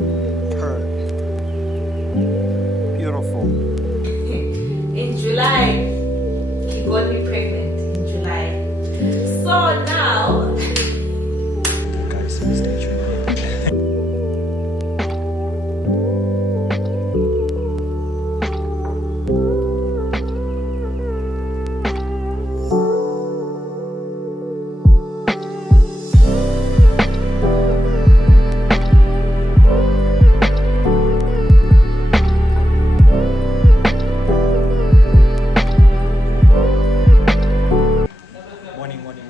Her. Beautiful. In July, he got me pregnant in July. So now, Guys, stay tuned.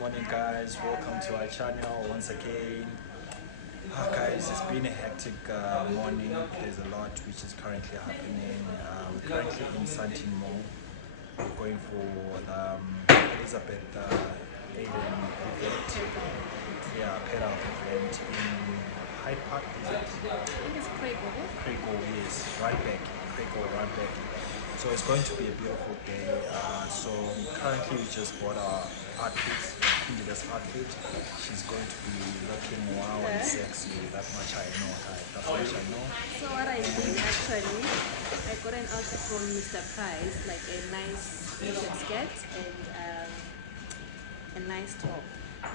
Morning guys, welcome to our channel once again. Guys, it's been a hectic morning. There's a lot which is currently happening. We're currently in Santin Mall. We're going for the Elizabeth Aiden event. Yeah, pet out event in Hyde Park, is it? I think it's Craigo, yes, right back. Craigo, right back. So it's going to be a beautiful day. So currently we just bought our outfits, Pindida's outfit. She's going to be looking wow and sexy. That much I know. That much I know. So what I did actually, I got an outfit from Mr. Price, like a nice t-shirt skirt and a nice top.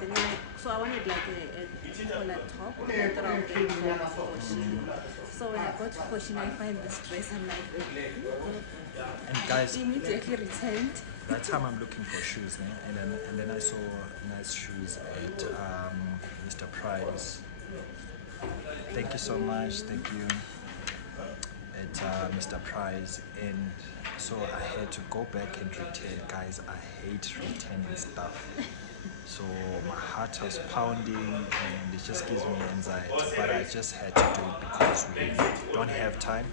Then so I wanted like a collar top, and I thought I would get it for Hoshi. So when I got to Hoshi, I find this dress, I'm like, And guys, immediately returned. that time I'm looking for shoes, and then I saw nice shoes at Mr. Price. Thank you so much. Thank you. At Mr. Price, and so I had to go back and return. Guys, I hate returning stuff. So my heart was pounding and it just gives me anxiety, but I just had to do it because we don't have time.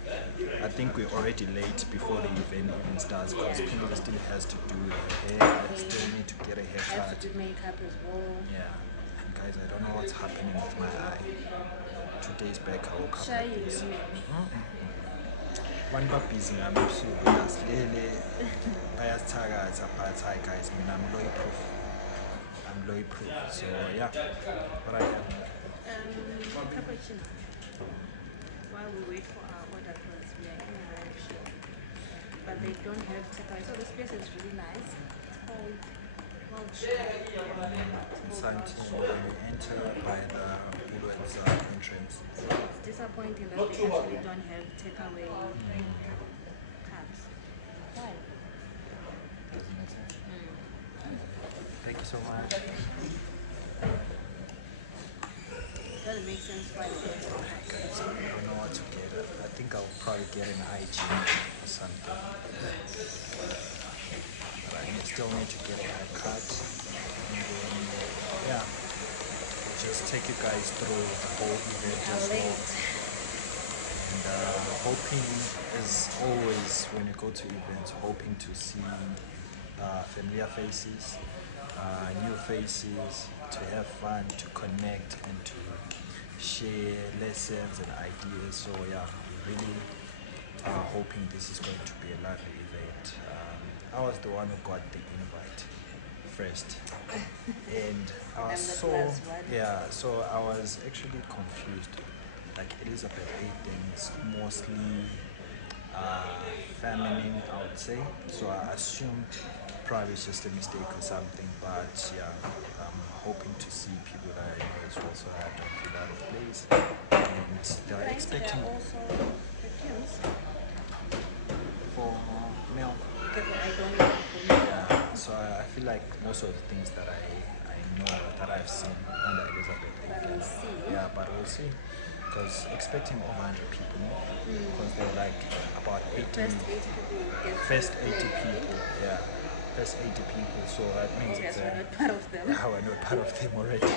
I think we're already late before the event even starts because Pinda still has to do her hair. I still need to get a I have haircut. to do makeup as well. Yeah, and guys, I don't know what's happening with my eye. 2 days back I woke up Shy like this. you. One busy ngami ebusuku yasilele bayasithakaza, but hi guys, mina I'm low proof. I'm low proof, so yeah. What I have. Cappuccino. While we wait for our order, because we are in a rush, but they don't have takeaway. So this place is really nice. It's called Welch. Santin, when you enter by the Woolworths entrance. It's disappointing that they actually don't have takeaway cups. Why? Doesn't make sense. Thank you so much. Doesn't make sense why they don't have cups. Guys, I don't know what to get. I think I'll probably get an hygiene or something. But I still need to get a haircut. And then, yeah, we'll just take you guys through the whole event as well. And hoping, as always, when you go to events, hoping to see familiar faces, new faces, to have fun, to connect, and to share lessons and ideas. So yeah, really hoping this is going to be a lovely event. I was the one who got the invite first, and I was so I was actually confused. Like Elizabeth Aiden is mostly feminine, I would say. So I assumed probably it's just a mistake or something. But yeah, I'm hoping to see people that I know as well, so I don't feel out of place. And they're expecting Also perfumes. for milk. I don't know. Yeah, so I feel like most of the things that I know that I've seen under Elizabeth But Aiden. we'll see. Yeah, but we'll see. Because expecting over 100 people, because they're like about 80. First 80 people will get First 80 people, yeah. First 80 people, so that means yes, it's we're not part of them. yeah, we're not part of them already.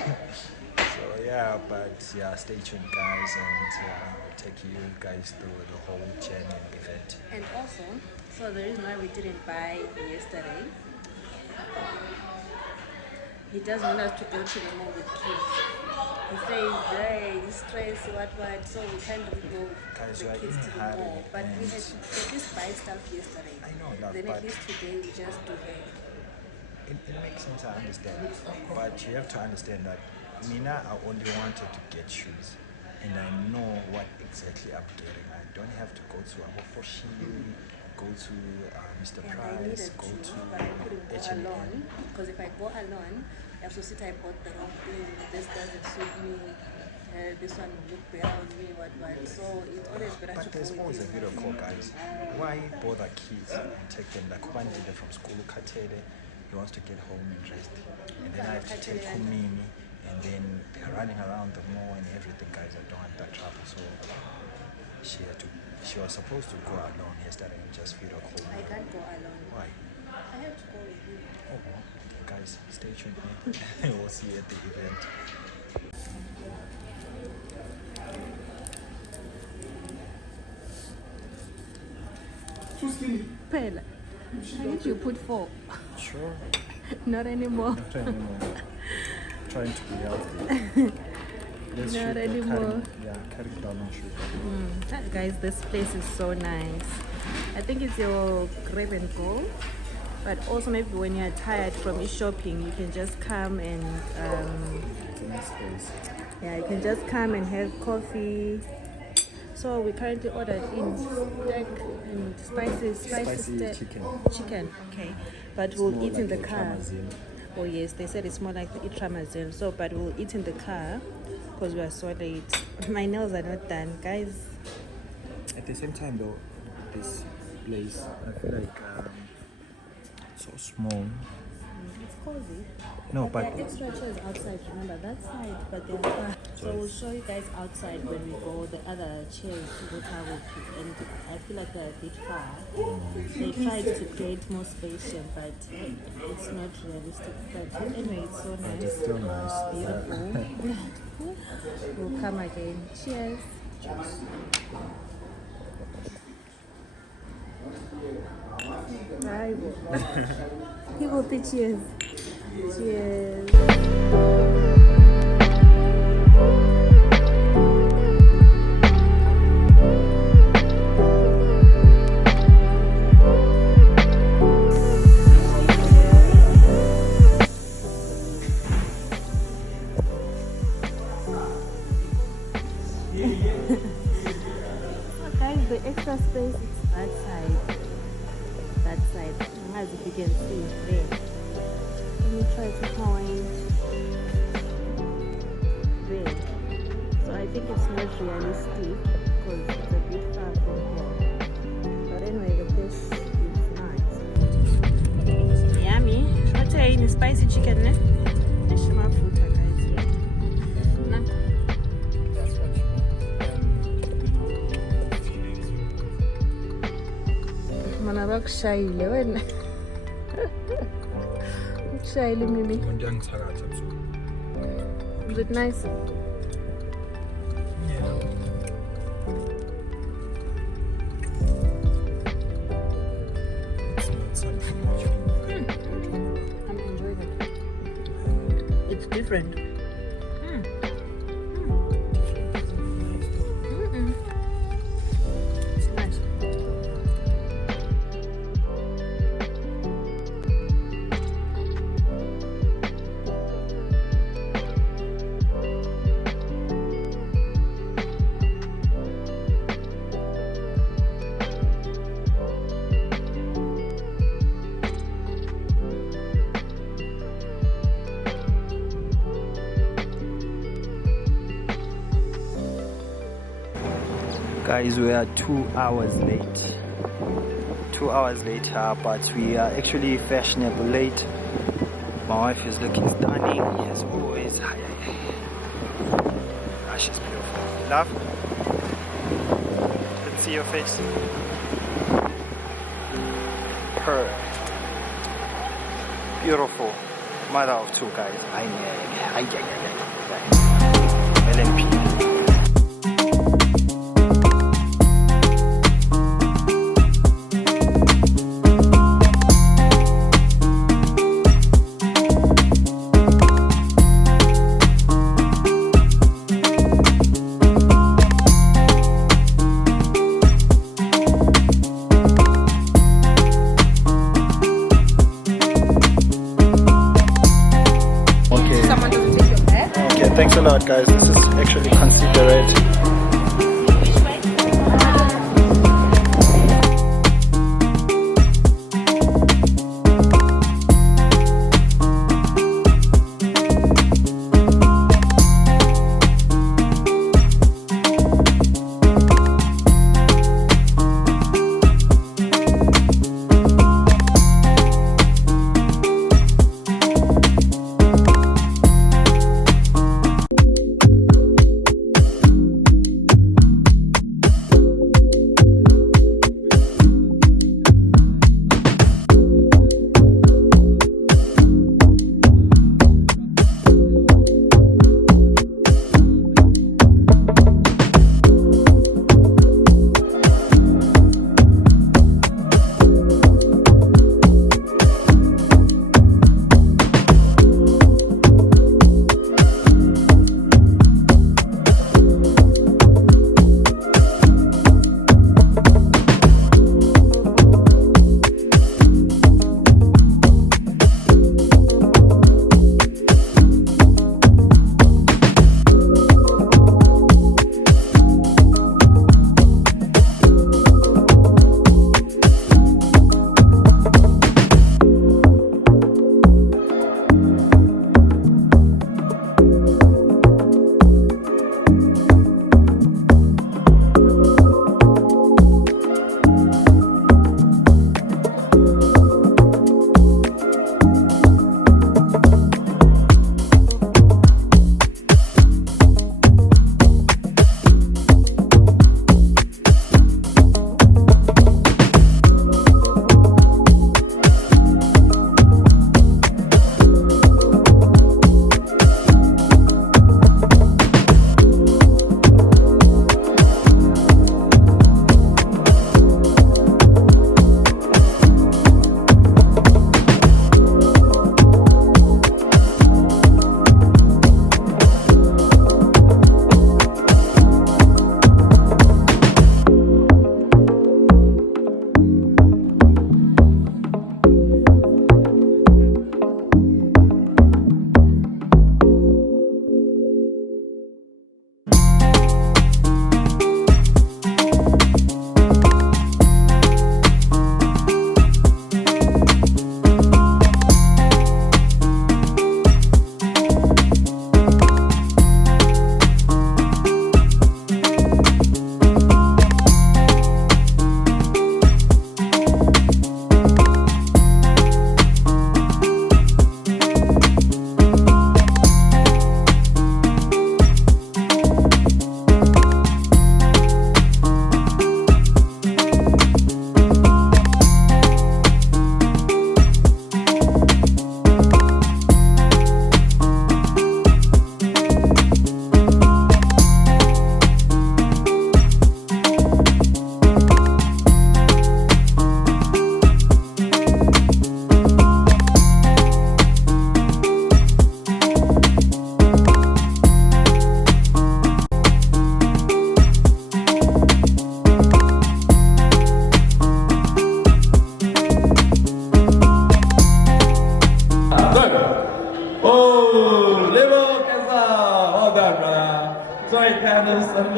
So yeah, but yeah, stay tuned guys, and we'll take you guys through the whole journey and event. And also, so the reason why we didn't buy yesterday, he doesn't want us to go to the mall with kids. He says, hey, stress, what, so we can't really go with Guys, the we are kids in to a the hurry, mall. But we and had to at least buy stuff yesterday. I know that, Then but at least today we just do hair. it makes sense, I understand. But you have to understand that Mina, I only wanted to get shoes. And I know what exactly I'm getting. I don't have to go to Abofoshi, go to Mr. And I Price, needed go to, to but I couldn't go H&M. alone, because if I go alone, I have to sit, I bought the wrong thing, this doesn't suit me, this one will look better on me, what. So it's always better But to there's go always a with video call, guys. Why bother kids and take them? Like one day from school, Katede, he wants to get home and rest, and then I have to take Kumini, and then they're running around the mall and everything, guys. I don't want that trouble, so she was supposed to go alone yesterday and just video call me. I can't go alone. Why? I have to go with you. Oh well, guys, stay tuned. We'll see you at the event. Pela, I need you put 4. Sure. Not anymore. Not anymore. Trying to be healthy. Let's Not shoot anymore. Carry down and shoot. Guys, this place is so nice. I think it's your grab and go, but also maybe when you're tired from your shopping, you can just come and It's a nice place. yeah, you can just come and have coffee. So we currently ordered in steak and spicy chicken. Okay, but It's we'll more eat in like the a car. Tramazine. Oh yes, they said it's more like the Itramazine. So, but we'll eat in the car because we are so late. My nails are not done, guys. At the same time, though, this place, I feel like so small. It's cozy. No, There but are extra chairs outside, remember that side, but they're far. So we'll show you guys outside when we go, the other chairs to the car with you. And I feel like they're a bit far. They tried to create more space, but it's not realistic. But anyway, it's so nice. it's still nice. Beautiful. We'll come again. Cheers. People say cheers. Cheers. Guys, the extra space is that side. That side. As if you can see it there. Let me try to point there. So I think it's not realistic because it's a bit far from here. But anyway, the place is nice. Yummy. What's in spicy chicken, ne? Shama fruta, guys. Nah. Mana bakushayile wena. Ukushayile mimi. Is it nice? I'm enjoying it. It's different. It's nice. Guys, we are 2 hours late. 2 hours later, but we are actually fashionable late. My wife is looking stunning, as always. Ah, she's beautiful. Love? Let's see your face. Her. Beautiful. Mother of 2, guys. LMP. Someone doesn't take your hair? Okay, thanks a lot, guys. This is actually considerate. Which way?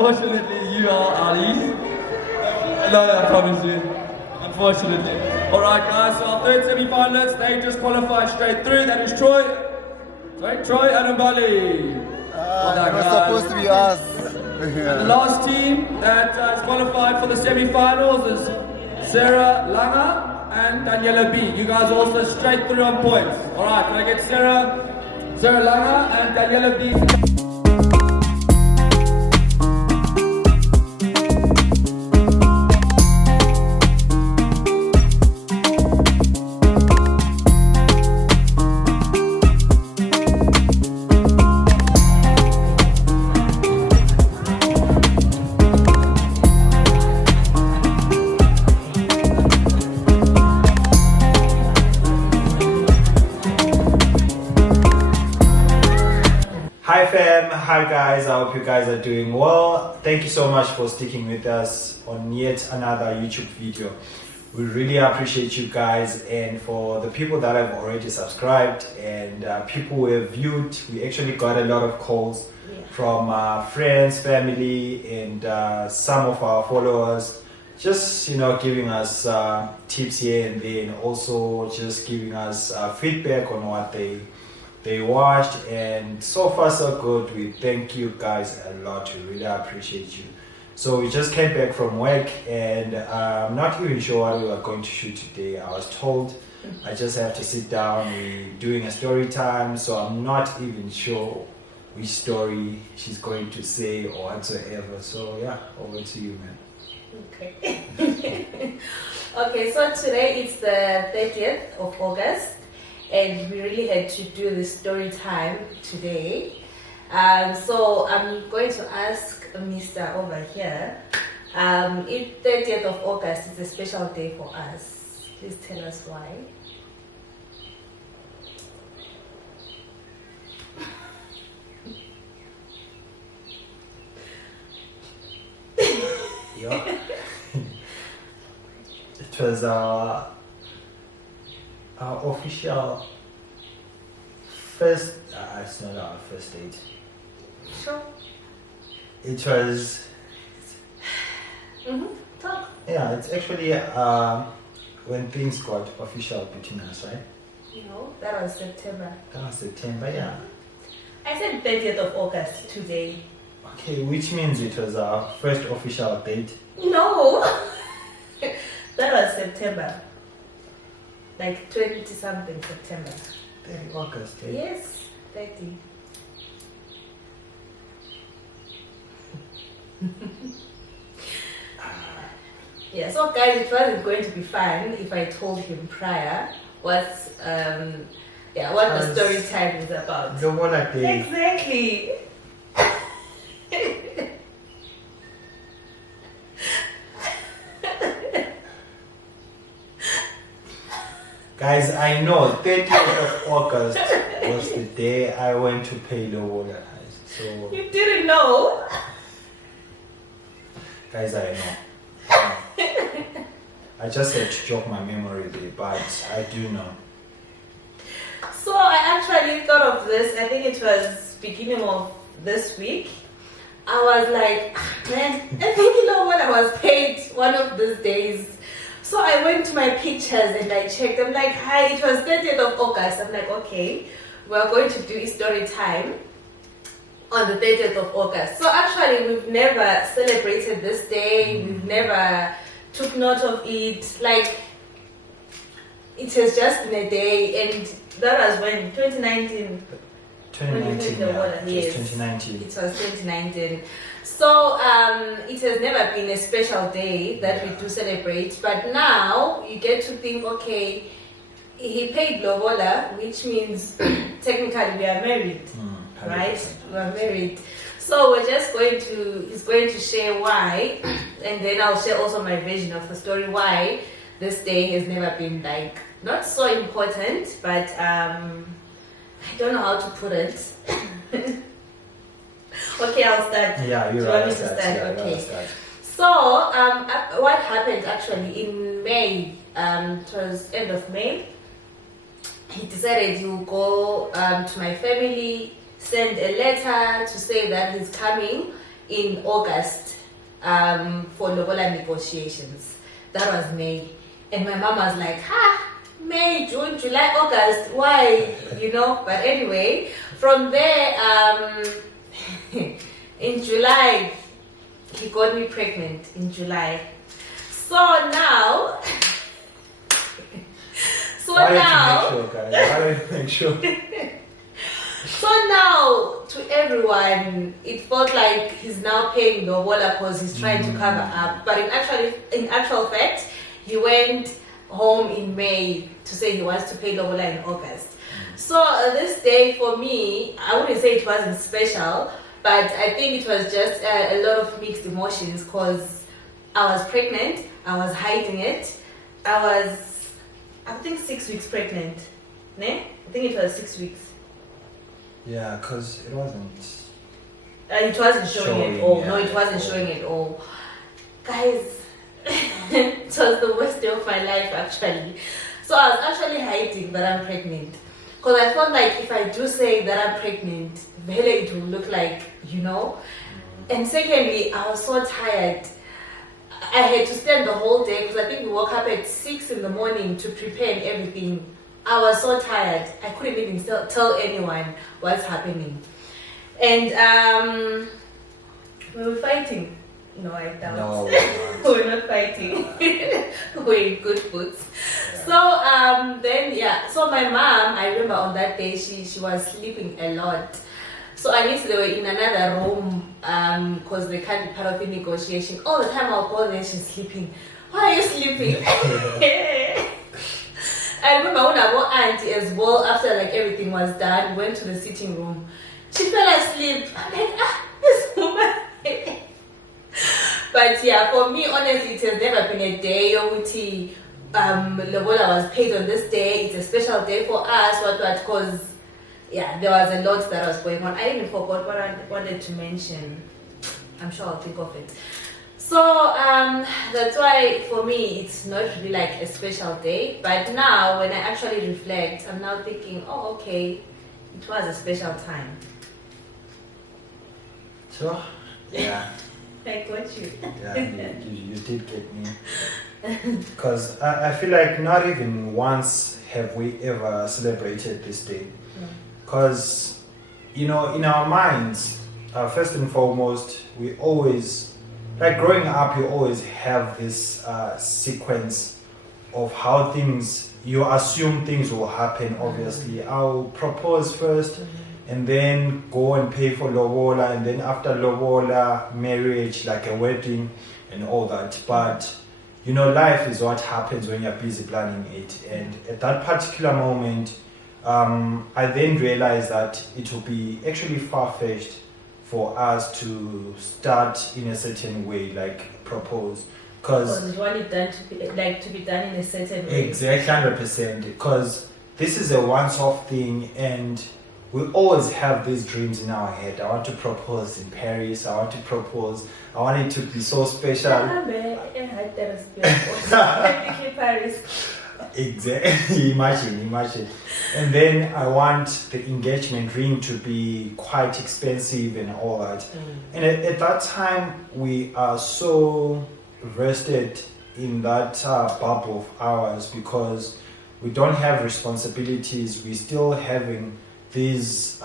unfortunately, you are Ali. No, I promise you. Unfortunately. Alright guys, so our third semi-finalists, they just qualified straight through. That is Troy. Troy and Mbali. It was supposed to be us. And the last team that is qualified for the semi-finals is Sarah Langa and Daniela B. You guys are also straight through on points. Alright, can I get Sarah Langa and Daniela B? Hi fam, hi guys, I hope you guys are doing well. Thank you so much for sticking with us on yet another YouTube video. We really appreciate you guys, and for the people that have already subscribed and people who have viewed, we actually got a lot of calls from friends, family, and some of our followers, just giving us tips here and there, and also just giving us feedback on what they watched, and so far so good. We thank you guys a lot. We really appreciate you. So we just came back from work, and I'm not even sure what we were going to shoot today. I was told I just have to sit down. We're doing a story time, so I'm not even sure which story she's going to say or whatsoever. So yeah, over to you, man. Okay. Okay, so today it's the 30th of August. And we really had to do this story time today. So I'm going to ask Mr. over here, if 30th of August is a special day for us, please tell us why. Yeah. It was our official first, it's not our first date. Sure. It was, Talk. yeah, it's actually when things got official between us, right? No, that was September. That was September, yeah. I said 30th of August today. Okay, which means it was our first official date. No, that was September. Like 20 something September. 30 August, eh? Yes, 30. Yeah, so guys, it wasn't going to be fun if I told him prior what the story time is about. Lobola day. Exactly. Guys, I know 30th of August was the day I went to pay Lobola. So You didn't know? guys, I know. I just had to jog my memory there, but I do know. So I actually thought of this, I think it was beginning of this week. I was like, man, I think Lobola was paid one of these days. So I went to my pictures and I checked. I'm like, hi, it was 30th of August. I'm like, okay, we're going to do story time on the 30th of August. So actually, we've never celebrated this day. We've never took note of it. Like, it has just been a day, and that was when 2019. 2019, yeah. Yes. It was 2019. It was 2019. So it has never been a special day that we do celebrate, but now you get to think, okay, he paid Lobola, which means technically we are married, right? We are married. So we're just he's going to share why, and then I'll share also my version of the story why this day has never been like, not so important, but I don't know how to put it. Okay, I'll start. Yeah, you right. want me to start? Yeah, okay. start. So, what happened actually in May, it was end of May, he decided he would go to my family, send a letter to say that he's coming in August for Lobola negotiations. That was May. And my mom was like, May, June, July, August, why? You know, but anyway, from there, in July, he got me pregnant in July. So now, Make sure. So now, to everyone, it felt like he's now paying Lobola because he's trying to cover up. But in actual fact, he went home in May to say he wants to pay Lobola in August. So this day for me, I wouldn't say it wasn't special, but I think it was just a lot of mixed emotions because I was pregnant, I was hiding it. I think 6 weeks pregnant. Ne? I think it was 6 weeks. Yeah, because it wasn't. It wasn't showing at all. Yeah. No, it wasn't showing at all. Guys, it was the worst day of my life actually. So I was actually hiding that I'm pregnant. Because I felt like if I do say that I'm pregnant, really it will look like, you know. And secondly, I was so tired. I had to spend the whole day because I think we woke up at 6 in the morning to prepare and everything. I was so tired. I couldn't even tell anyone what's happening. And we were fighting. No, I doubt. No, We're not fighting. We're in good boots. Yeah. So my mom, I remember on that day she was sleeping a lot. So I guess they were in another room because they can't be part of the negotiation. All the time I'll go there, she's sleeping. Why are you sleeping? I remember when I got auntie as well, after like everything was done, went to the sitting room. She fell asleep. I'm like, this woman. But yeah, for me, honestly, it has never been a day Yomuti Lobola was paid on this day. It's a special day for us, because yeah, there was a lot that was going on. I even forgot what I wanted to mention. I'm sure I'll think of it. So that's why for me it's not really like a special day. But now when I actually reflect, I'm now thinking, oh okay, it was a special time. So, yeah. I got you. Yeah, you did get me. Because I feel like not even once have we ever celebrated this day. Because, you know, in our minds, first and foremost, we always, like growing up, you always have this sequence of how things, you assume things will happen, obviously. I'll propose first, and then go and pay for Lobola, and then after Lobola, marriage, like a wedding and all that. But, you know, life is what happens when you're busy planning it. And at that particular moment, I then realized that it would be actually far-fetched for us to start in a certain way, like propose. Because you want it done to be done in a certain way. Exactly, 100%. Because this is a once-off thing, and we always have these dreams in our head. I want to propose in Paris. I want it to be so special. Exactly. Imagine. And then I want the engagement ring to be quite expensive and all that. And at that time, we are so vested in that bubble of ours because we don't have responsibilities. We're still having these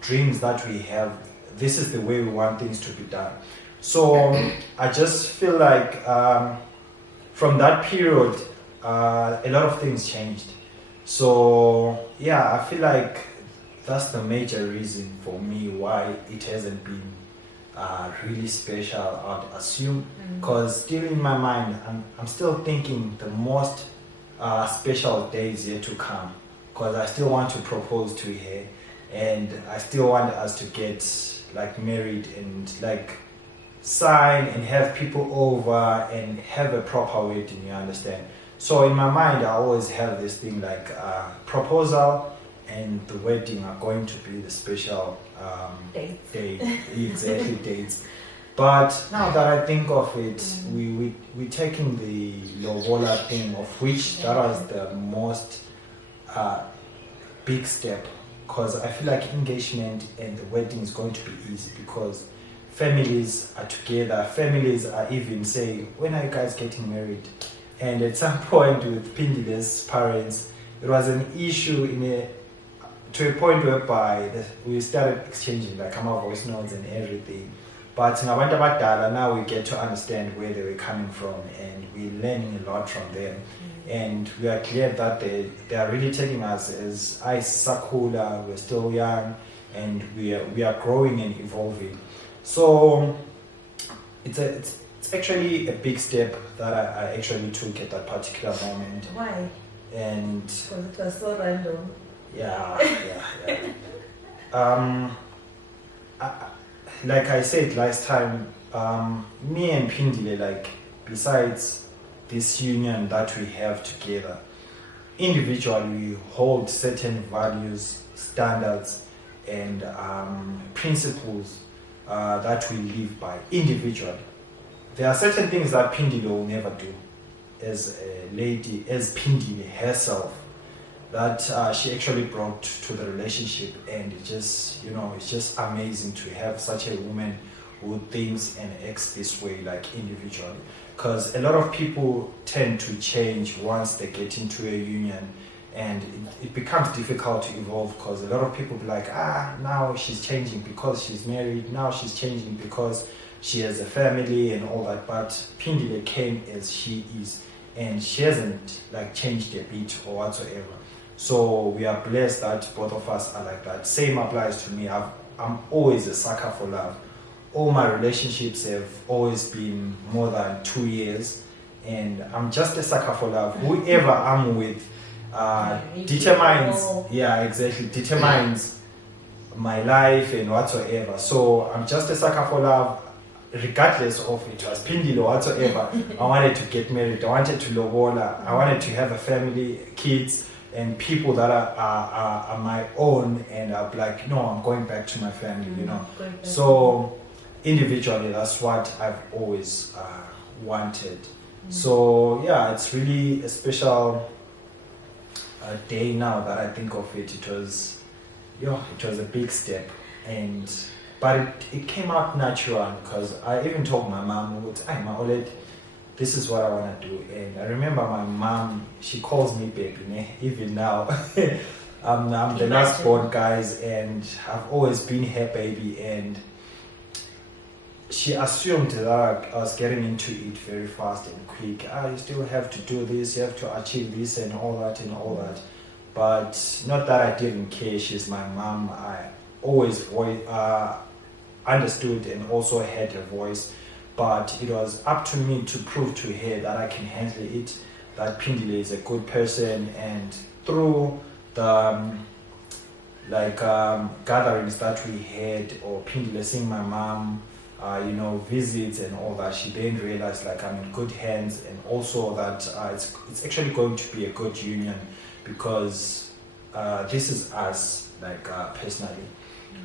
dreams that we have. This is the way we want things to be done. So I just feel like from that period, a lot of things changed. So yeah, I feel like that's the major reason for me why it hasn't been really special, I'd assume. Because still in my mind, I'm still thinking the most special days yet to come. Because I still want to propose to her, and I still want us to get like married and like sign and have people over and have a proper wedding, you understand? So in my mind, I always have this thing like proposal and the wedding are going to be the special date, exactly dates. But now that I think of it, we're taking the Lobola thing, of which that was the most big step, because I feel like engagement and the wedding is going to be easy because families are together. Families are even saying, when are you guys getting married? And at some point with Pindile's parents, it was an issue to a point whereby we started exchanging like our voice notes and everything. But now we get to understand where they were coming from, and we're learning a lot from them. And we are clear that they are really taking us as Sakula. We're still young, and we are growing and evolving. So it's actually a big step that I actually took at that particular moment. Why? And Because it was so random. yeah. Like I said last time, me and Pindile, like, besides this union that we have together, individually we hold certain values, standards, and principles that we live by individually. There are certain things that Pindile will never do as a lady, as Pindile herself, that she actually brought to the relationship. And it just, it's just amazing to have such a woman who thinks and acts this way, like individually. Because a lot of people tend to change once they get into a union, and it becomes difficult to evolve, because a lot of people be like, now she's changing because she's married, now she's changing because she has a family and all that. But Pindile came as she is, and she hasn't like changed a bit or whatsoever. So we are blessed that both of us are like that. Same applies to me. I'm always a sucker for love. All my relationships have always been more than 2 years, and I'm just a sucker for love. Whoever I'm with determines my life and whatsoever. So I'm just a sucker for love, regardless of it was Pindile or whatsoever. I wanted to get married. I wanted to Lobola. I wanted to have a family, kids, and people that are my own. And I'll be like, no, I'm going back to my family, So individually, that's what I've always wanted. So yeah, it's really a special day now that I think of it. It was a big step, but it came out natural, because I even told my mom, this is what I want to do. And I remember my mom, she calls me baby, even now. I'm the last born, guys, and I've always been her baby. And she assumed that I was getting into it very fast and quick. You still have to do this, you have to achieve this and all that and all that. But not that I didn't care. She's my mom. I always understood and also heard her voice. But it was up to me to prove to her that I can handle it, that Pindile is a good person. And through the gatherings that we had, or Pindile seeing my mom, visits and all that, she then realized like I'm in good hands, and also that it's actually going to be a good union, because this is us, personally.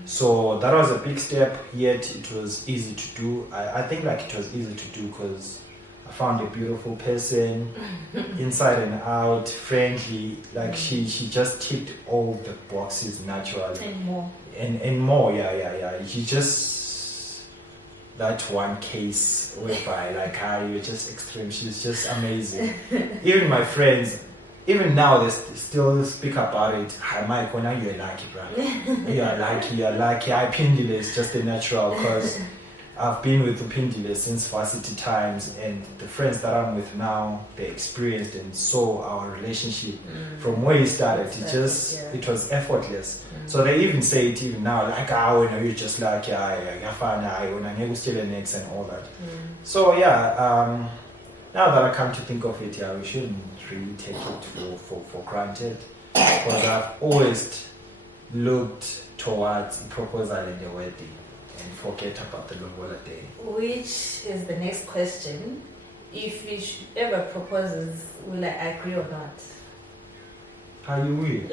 So that was a big step, yet it was easy to do. I think it was easy to do because I found a beautiful person, inside and out, friendly. She just ticked all the boxes naturally. And more. And more, yeah. She just, that one case whereby you're just extreme. She's just amazing. Even my friends, even now, they still speak about it. Hi, Mike, when you're lucky, brother. You're lucky. I Pindile is just a natural, because I've been with the Pindile since varsity times, and the friends that I'm with now, they experienced and saw our relationship from where it started. It was effortless. So they even say it even now, when you're just like, you're fine, when you're still an ex and all that. So yeah, now that I come to think of it, we shouldn't really take it for granted, because I've always looked towards the proposal and the wedding and forget about the Lobola day. Which is the next question. If he ever proposes, will I agree or not? You will. You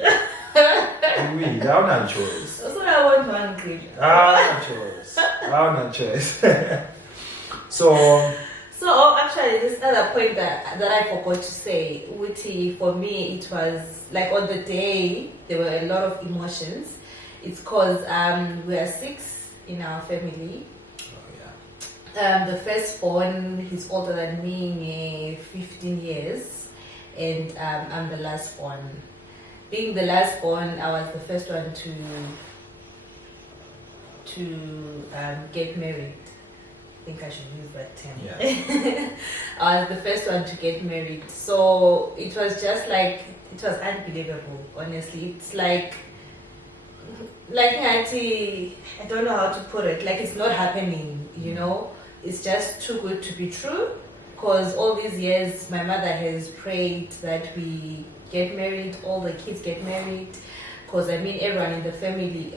will. That's not choice. That's what I want to agree. Not choice. So actually, this other point that I forgot to say, Uti, for me, it was like on the day, there were a lot of emotions. It's because we are 6 in our family. The firstborn, he's older than me, 15 years, and I'm the lastborn. Being the lastborn, I was the first one to get married. I think I should use that term. Yeah. I was the first one to get married, so it was just like, it was unbelievable. Honestly, it's like I don't know how to put it. Like, it's not happening, you know. It's just too good to be true. Because all these years, my mother has prayed that we get married, all the kids get married. Because I mean, everyone in the family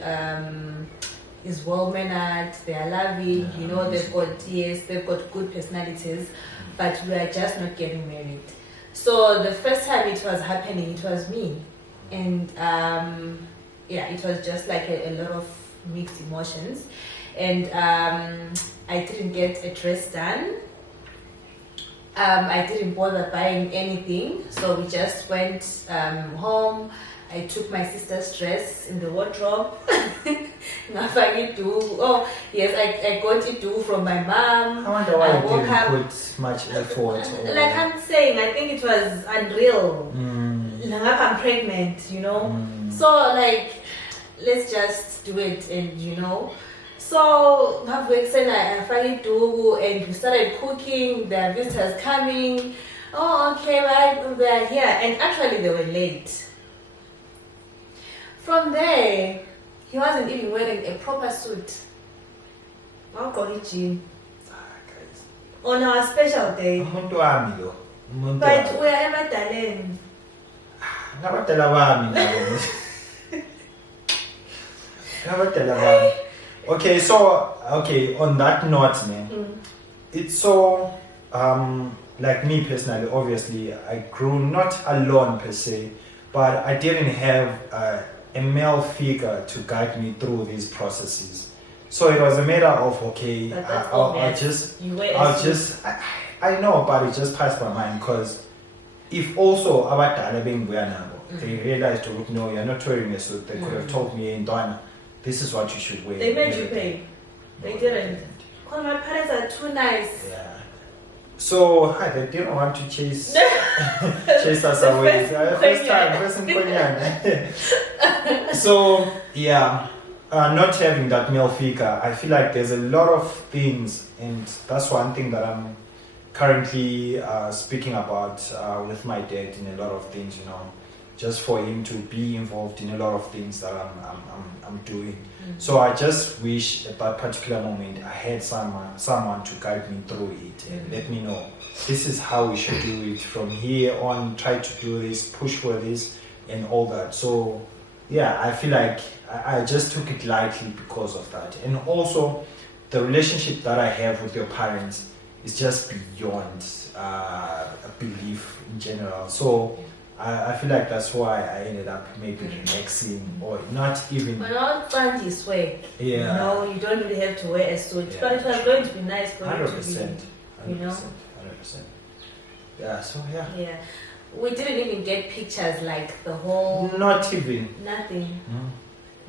is well mannered, they are loving, you know, they've got good personalities, but we are just not getting married. So the first time it was happening, it was me. And yeah, it was just like a lot of mixed emotions. And I didn't get a dress done. I didn't bother buying anything, so we just went home. I took my sister's dress in the wardrobe. Oh yes, I got it too from my mom. I wonder why you woke didn't up, put much effort. Or... Like I'm saying, I think it was unreal. Mm. I'm pregnant, you know. Mm. So like, let's just do it, and you know. So I and we started cooking. There are visitors coming. Oh, okay, right, they're here, and actually they were late. From there, he wasn't even wearing a proper suit. I'll call it Jean. On our special day. Umuntu wami lo. Umuntu But wami. we are ever darling. Ngabadala bami nabo. Ngabadala bami. Okay, so on that note, man, it's so like me personally, obviously I grew not alone per se, but I didn't have a male figure to guide me through these processes. So it was a matter of I know, but it just passed my mind, because if also abadala bengibuya nabo, they realized, no, you're not wearing a suit, they could have told me in Donna, this is what you should wear. They made you pay. They didn't. Because my parents are too nice. Yeah. So they didn't want to chase us away. First in Konyana. So yeah, not having that male figure, I feel like there's a lot of things, and that's one thing that I'm currently speaking about with my dad in a lot of things, you know, just for him to be involved in a lot of things that I'm doing. So I just wish at that particular moment I had someone to guide me through it and let me know this is how we should do it from here on. Try to do this, push for this, and all that. So yeah, I feel like I just took it lightly because of that, and also the relationship that I have with your parents is just beyond a belief in general. So I feel like that's why I ended up maybe relaxing, or not even. But not fun this way. Yeah. You know, you don't really have to wear a suit. Yeah. But it was going to be nice for 100%, you to be, you know. 100%. Yeah. So yeah. Yeah. We didn't even get pictures like the whole. Not even. Nothing.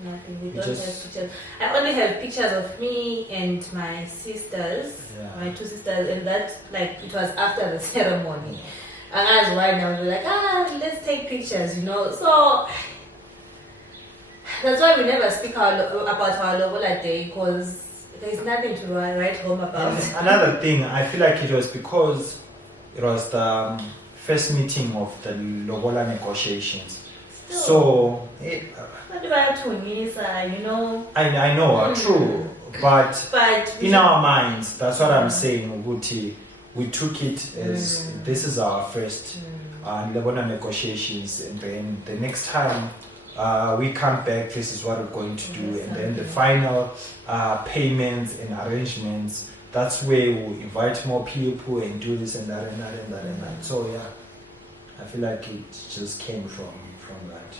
Nothing. We don't Just- have pictures. I only have pictures of me and my sisters, Yeah. my two sisters, and that like it was after the ceremony. And as right now, we're like, let's take pictures, you know. So that's why we never speak about our Lobola day, because there's nothing to write home about. Another thing, I feel like it was because it was the first meeting of the Lobola negotiations. So What do I have to you know? I know, true, but But in our minds, that's what I'm saying, Uguti. We took it as this is our first Lobola negotiations, and then the next time we come back, this is what we're going to do, and then the final payments and arrangements. That's where we invite more people and do this and that and that and that and that. So yeah, I feel like it just came from that.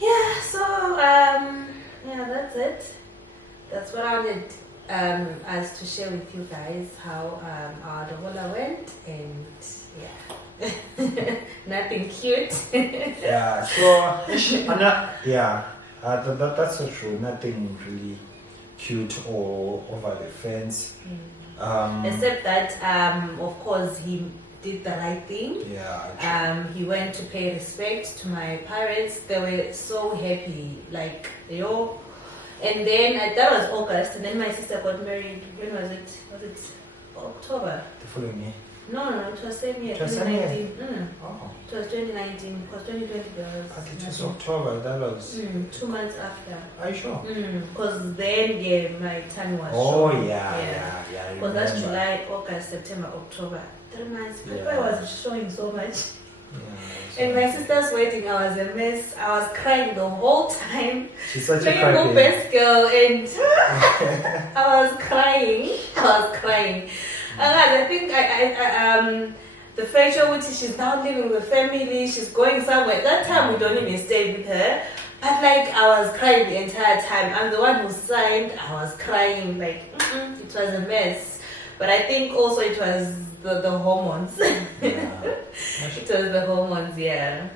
yeah, so yeah, that's it. That's what I wanted as to share with you guys how our Lobola went, and yeah, nothing cute. Yeah, so that's so true. Nothing really cute or over the fence. Except that, of course, he did the right thing. Yeah. He went to pay respect to my parents. They were so happy, like, yo. And then that was August, and then my sister got married. When was it? Was it October? The following year. No, it was same year. It was same year? 2019. Oh. It was 2019 because 2020 was. But it was October. That was. 2 months after. Are you sure? Because then, yeah, my time was. Oh short. yeah. Because that's July, August, September, October. 3 months. Papa was showing so much. Yeah, And my sister's wedding, I was a mess. I was crying the whole time. She's such a Playing crybaby. best girl, and I was crying. I think the facial which she's now living with family, she's going somewhere. That time we don't even stay with her. But like I was crying the entire time. I'm the one who signed. I was crying like it was a mess. But I think also it was the hormones. It was the hormones, yeah.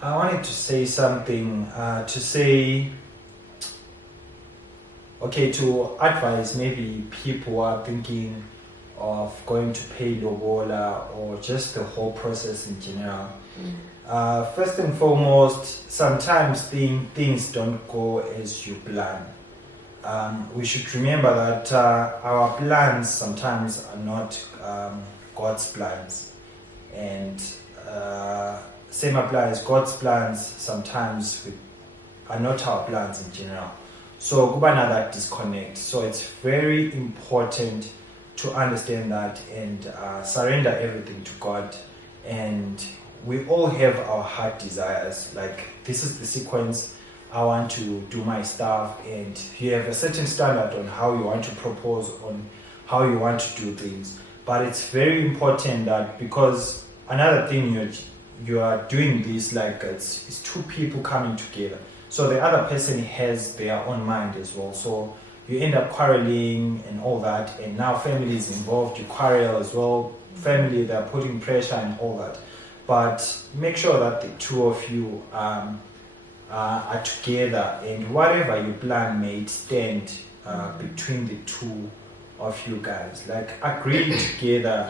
I wanted to say something. To advise maybe people who are thinking of going to pay Lobola or just the whole process in general. First and foremost, sometimes things don't go as you plan. We should remember that our plans sometimes are not God's plans, and same applies. God's plans sometimes are not our plans in general. So kubana that disconnect. So it's very important to understand that and surrender everything to God. And we all have our heart desires. Like, this is the sequence. I want to do my stuff, and you have a certain standard on how you want to propose, on how you want to do things. But it's very important that, because another thing you are doing this, like it's two people coming together. So the other person has their own mind as well. So you end up quarreling and all that, and now family is involved, you quarrel as well. Family, they're putting pressure and all that. But make sure that the two of you are together, and whatever you plan may stand between the two of you guys. Like, agree together,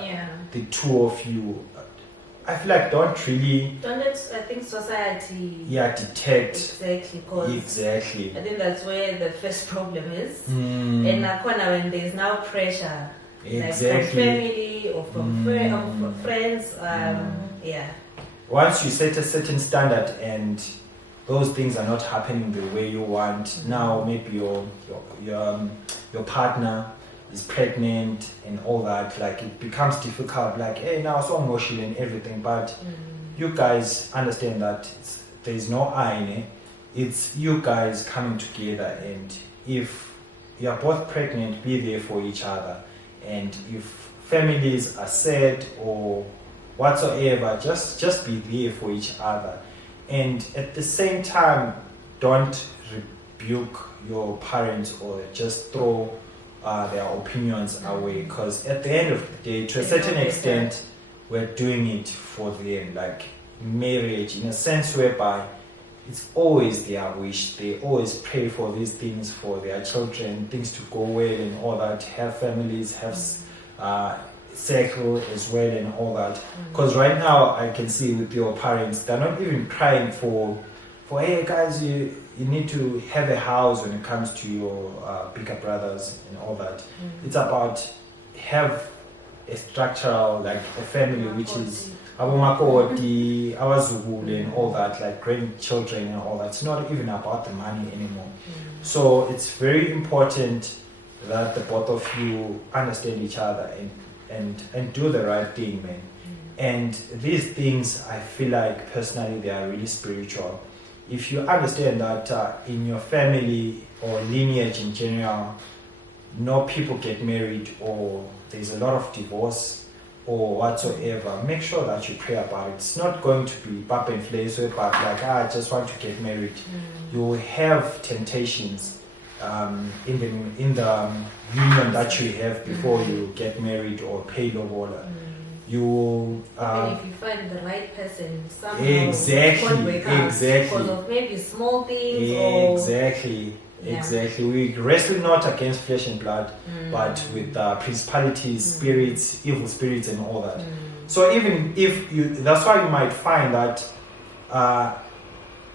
the two of you. I feel like don't let, I think society detect exactly. I think that's where the first problem is. And when there's now pressure, like from family or from friends, once you set a certain standard and those things are not happening the way you want, now maybe your partner is pregnant and all that, like it becomes difficult, like, hey, now so emotional and everything. But you guys understand that there's no I in it. It's you guys coming together, and if you're both pregnant, be there for each other. And if families are sad or whatsoever, just be there for each other. And at the same time, don't rebuke your parents or just throw their opinions away, because at the end of the day, to a certain extent, we're doing it for them. Like marriage, in a sense whereby it's always their wish. They always pray for these things for their children, things to go well and all that, have families, have circle as well and all that. Because right now I can see with your parents, they're not even crying for hey guys, you need to have a house when it comes to your bigger brothers and all that. It's about have a structural, like a family which is abomakoti, abazukulu and all that, like grandchildren and all that. It's not even about the money anymore. So it's very important that the both of you understand each other and do the right thing, man. And these things, I feel like personally they are really spiritual. If you understand that in your family or lineage in general, no people get married or there's a lot of divorce or whatsoever, make sure that you pray about it. It's not going to be pap and flays, but like, I just want to get married. You will have temptations in the union that you have before you get married or pay Lobola. You will and if you find the right person somehow exactly because of maybe small things exactly or Exactly. We wrestle not against flesh and blood, but with principalities, spirits, evil spirits, and all that. So even if that's why you might find that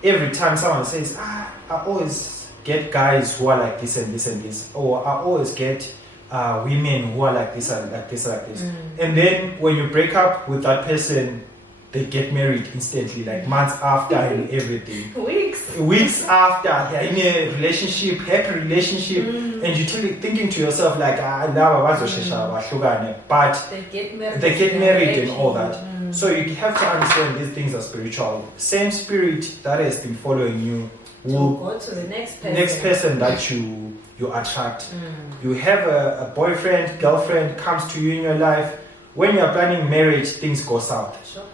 every time someone says, I always get guys who are like this and this and this, or I always get women who are like this and like this and like this. And then when you break up with that person, they get married instantly, like months after and everything. Weeks after, they're in a relationship, happy relationship, and you're thinking to yourself like, but they get married and all that. So you have to understand these things are spiritual. Same spirit that has been following you will go to the next person that you attract. You have a boyfriend, girlfriend comes to you in your life. When you are planning marriage, things go south. Sure.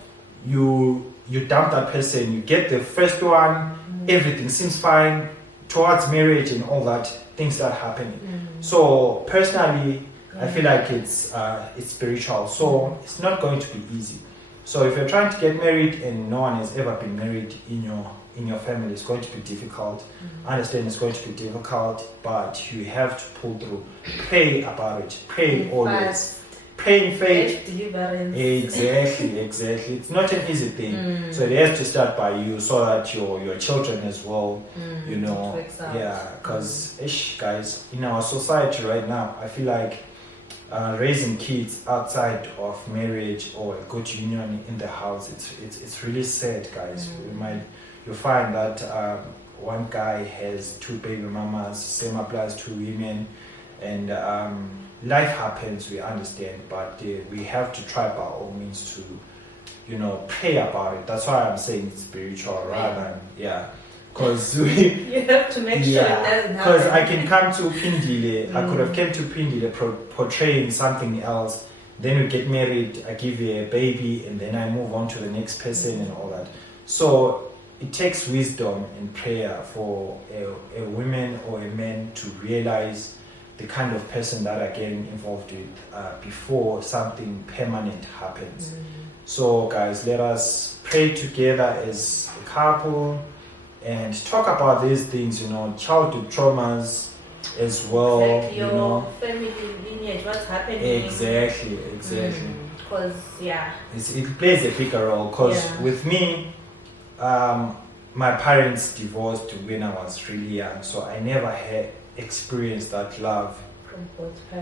You dump that person, you get the first one, everything seems fine. Towards marriage and all that, things start happening. So personally, I feel like it's spiritual. So it's not going to be easy. So if you're trying to get married and no one has ever been married in your family, it's going to be difficult. I understand it's going to be difficult, but you have to pull through. Pray about it. Pray always. Pray in faith. Exactly. It's not an easy thing. So it has to start by you, so that your children as well, because guys, in our society right now, I feel like raising kids outside of marriage or a good union in the house, it's really sad, guys. You find that one guy has 2 baby mamas, same applies to women, and life happens, we understand, but we have to try by all means to, pray about it. That's why I'm saying it's spiritual rather than, because you have to make sure it doesn't happen. Because I can come to Pindile, I could have came to Pindile portraying something else, then we get married, I give you a baby, and then I move on to the next person and all that. So it takes wisdom and prayer for a woman or a man to realize the kind of person that are getting involved with before something permanent happens. So guys, let us pray together as a couple and talk about these things, childhood traumas as well. Exactly, your family lineage, what's happening. Exactly. Because, it plays a bigger role, because with me, my parents divorced when I was really young, so I never had experienced that love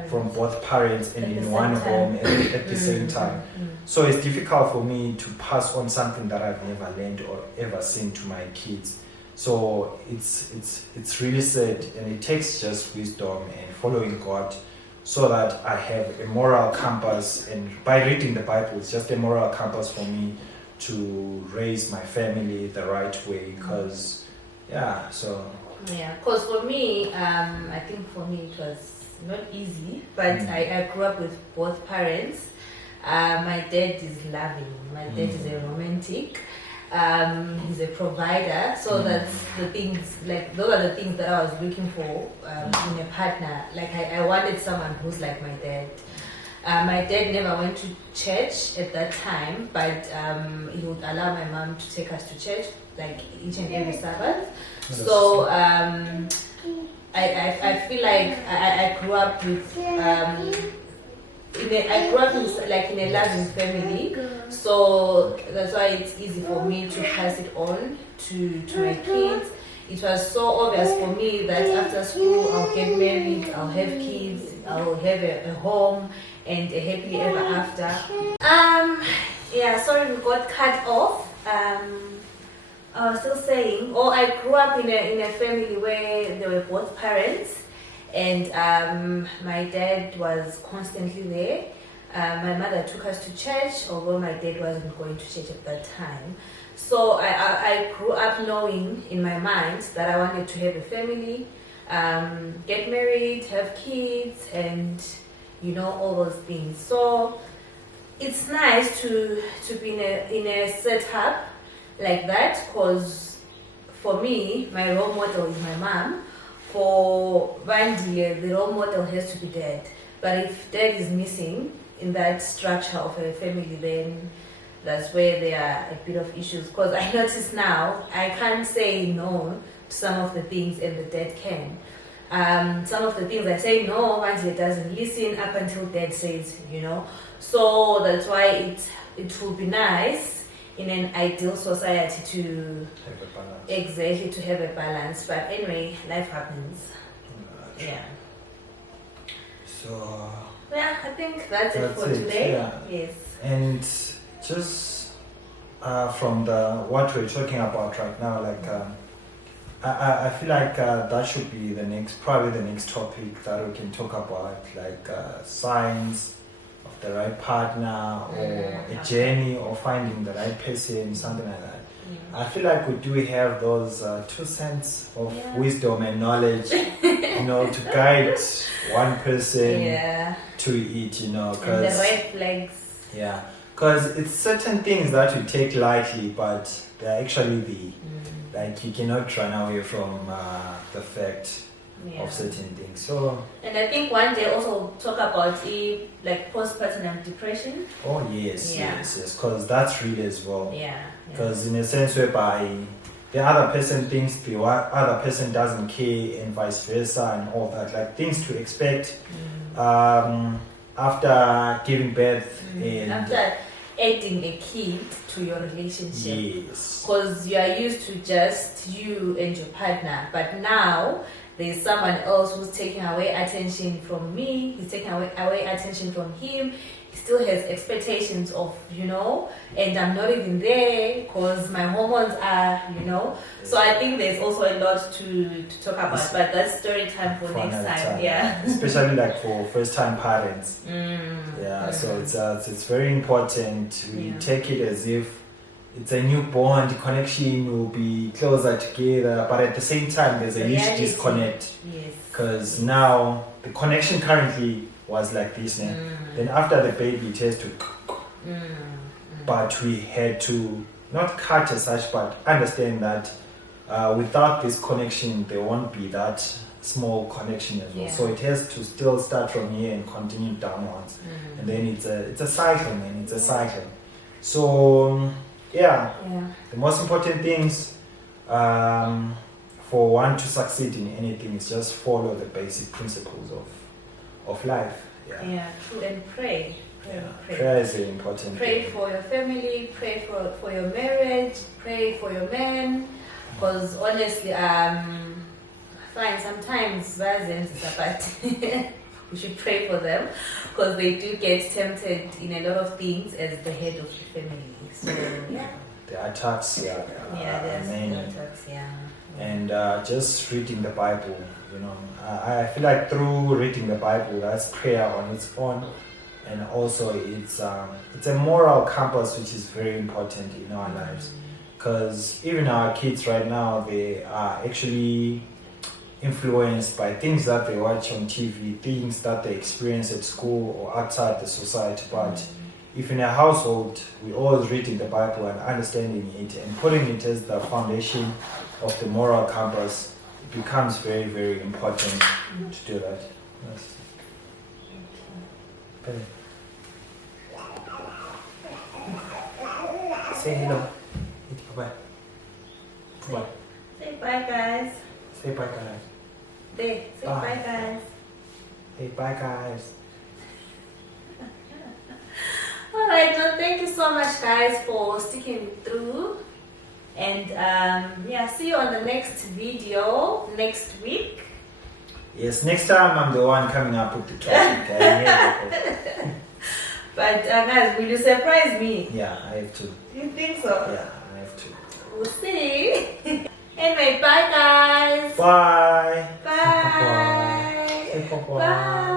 from both parents and in one home at the same time. So it's difficult for me to pass on something that I've never learned or ever seen to my kids. So it's really sad, and it takes just wisdom and following God, so that I have a moral compass, and by reading the Bible, it's just a moral compass for me to raise my family the right way. Because because for me, I think for me it was not easy, but I grew up with both parents. My dad is loving, my dad is a romantic, he's a provider, so that's the things, like those are the things that I was looking for in a partner. Like I wanted someone who's like my dad. My dad never went to church at that time, but he would allow my mom to take us to church like each and every Sabbath. So I feel like I grew up with in a loving family, so that's why it's easy for me to pass it on to my kids. It was so obvious for me that after school I'll get married, I'll have kids, I'll have a home and a happily ever after. Sorry we got cut off. I was still saying, I grew up in a family where there were both parents, and my dad was constantly there. My mother took us to church, although my dad wasn't going to church at that time. So I grew up knowing in my mind that I wanted to have a family, get married, have kids, and all those things. So it's nice to be in a setup like that, because for me, my role model is my mom. For Vandi, the role model has to be dad. But if dad is missing in that structure of a family, then that's where there are a bit of issues. Because I notice now, I can't say no some of the things and the dad can. Some of the things I say no, Manjile doesn't listen up until dad says, you know. So that's why it will be nice in an ideal society to Have a balance. exactly to have a balance. But anyway, life happens. Yeah. So Yeah, I think that's it for it, today. yeah. Yes. And just from what we're talking about right now, like I feel like that should be probably the next topic that we can talk about, like signs of the right partner or a journey or finding the right person, something like that. I feel like we do have those 2 cents of wisdom and knowledge, you know, to guide one person to it, you know, And because the red flags. yeah, because it's certain things that we take lightly, but they're actually like you cannot run away from the fact of certain things. So, and I think one day also talk about like postpartum depression. oh yes, because that's real as well. Yeah. Because in a sense whereby the other person thinks the other person doesn't care and vice versa and all that, like things to expect after giving birth and after adding a kid to your relationship. yes. Because you are used to just you and your partner, but now there's someone else who's taking away attention from me, he's taking away attention from him. He still has expectations of, you know, and I'm not even there because my hormones are, you know. So I think there's also a lot to talk about, but that's story time for next another time. Yeah. Especially like for first time parents. So it's very important. We take it as if it's a new bond, connection will be closer together, but at the same time there's a huge disconnect. Yes. Because now the connection currently was like this, then after the baby it has to but we had to not cut as such, but understand that without this connection there won't be that small connection as well. So it has to still start from here and continue downwards, and then it's a cycle, man. It's a cycle. So the most important things for one to succeed in anything is just follow the basic principles of life. Yeah, true. And pray. Prayer is very important. Pray for your family, pray for your marriage, pray for your man. Because honestly, fine, sometimes but we should pray for them because they do get tempted in a lot of things as the head of the family. So the attacks, the attacks, and just reading the Bible, you know. I feel like through reading the Bible, that's prayer on its own, and also it's a moral compass which is very important in our lives, because even our kids right now, they are actually influenced by things that they watch on TV, things that they experience at school or outside the society. But if in a household we're always reading the Bible and understanding it and putting it as the foundation of the moral compass, it becomes very, very important to do that. Yes. Okay. Say hello. Bye-bye. Bye. Say bye, guys. Say bye, guys. Say bye, guys. Hey, bye, guys. Alright, well, thank you so much, guys, for sticking through. And see you on the next video next week. Yes, next time I'm the one coming up with the topic. But guys, will you surprise me? Yeah, I have to. You think so? Yeah, I have to. We'll see. Anyway, bye, guys. Bye. Bye. Say bye. Bye.